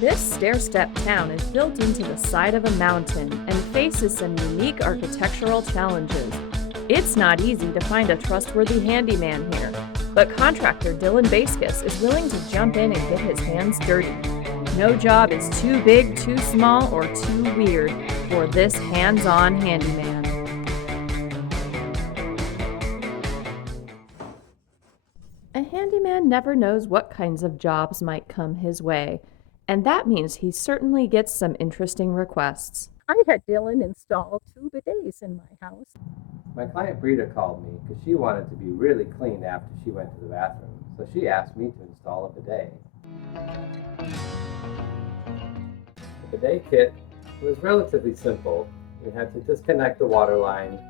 This stair-step town is built into the side of a mountain and faces some unique architectural challenges. It's not easy to find a trustworthy handyman here, but contractor Dylan Buyskes is willing to jump in and get his hands dirty. No job is too big, too small, or too weird for this hands-on handyman. A handyman never knows what kinds of jobs might come his way, and that means he certainly gets some interesting requests. I had Dylan install 2 bidets in my house. My client Brita called me because she wanted to be really clean after she went to the bathroom, so she asked me to install a bidet. The bidet kit was relatively simple. We had to disconnect the water line,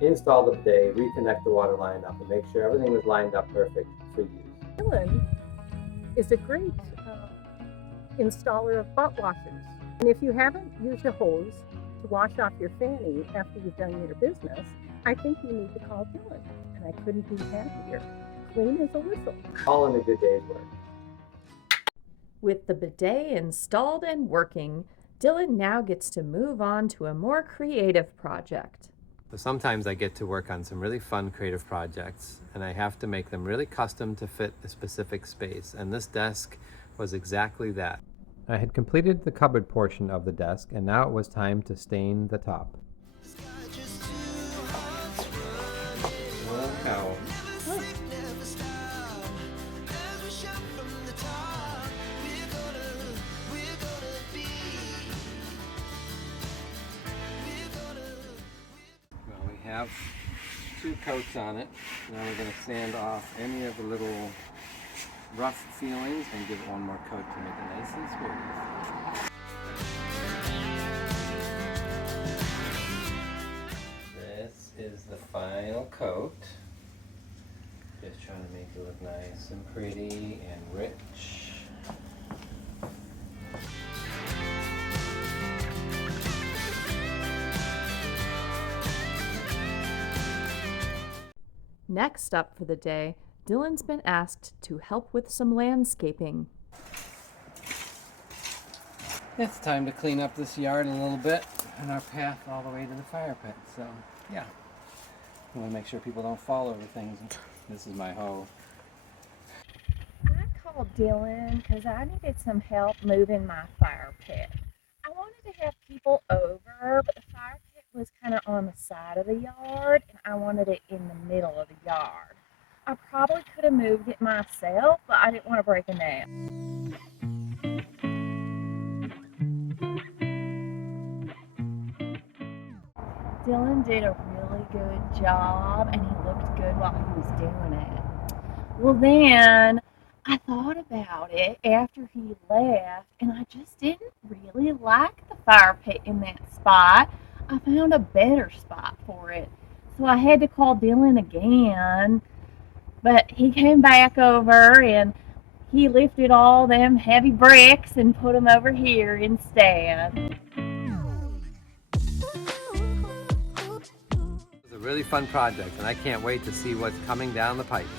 install the bidet, reconnect the water line up, and make sure everything was lined up perfect for use. Dylan is a great installer of butt washers. And if you haven't used a hose to wash off your fanny after you've done your business, I think you need to call Dylan. And I couldn't be happier. Clean as a whistle. All in a good day's work. With the bidet installed and working, Dylan now gets to move on to a more creative project. So sometimes I get to work on some really fun creative projects, and I have to make them really custom to fit a specific space, and this desk was exactly that. I had completed the cupboard portion of the desk, and now it was time to stain the top. Oh. Well, we have 2 coats on it. Now we're going to sand off any of the little rough feelings and give it one more coat to make it nice and smooth. This is the final coat. Just trying to make it look nice and pretty and rich. Next up for the day, Dylan's been asked to help with some landscaping. It's time to clean up this yard a little bit and our path all the way to the fire pit. So, yeah. I want to make sure people don't fall over things. This is my hoe. I called Dylan because I needed some help moving my fire pit. I wanted to have people over, but the fire pit was kind of on the side of the yard, and I wanted it in the middle of the yard. I probably could have moved it myself, but I didn't want to break a nail. Dylan did a really good job, and he looked good while he was doing it. Well, then I thought about it after he left, and I just didn't really like the fire pit in that spot. I found a better spot for it. So I had to call Dylan again, but he came back over and he lifted all them heavy bricks and put them over here instead. It's a really fun project, and I can't wait to see what's coming down the pipes.